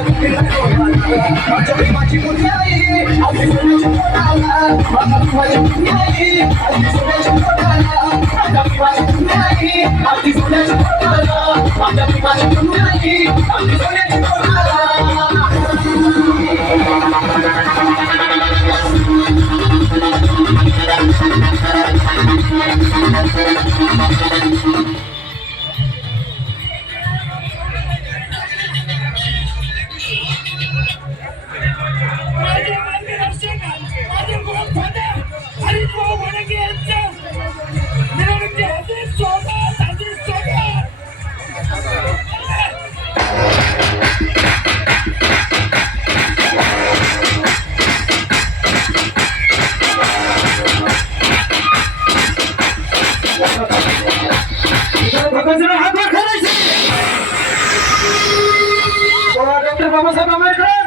माझ्या प्रेमाची मुलगी आई आधी सोन्याच्या पोटाला माझ्या प्रेमाची मुलगी आई आधी सोन्याच्या पोटाला माझ्या प्रेमाची मुलगी आई आधी सोन्याच्या पोटाला माझ्या प्रेमाची मुलगी आई आधी सोन्याच्या पोटाला डॉक्टर बाबासाहेब आंबेडकर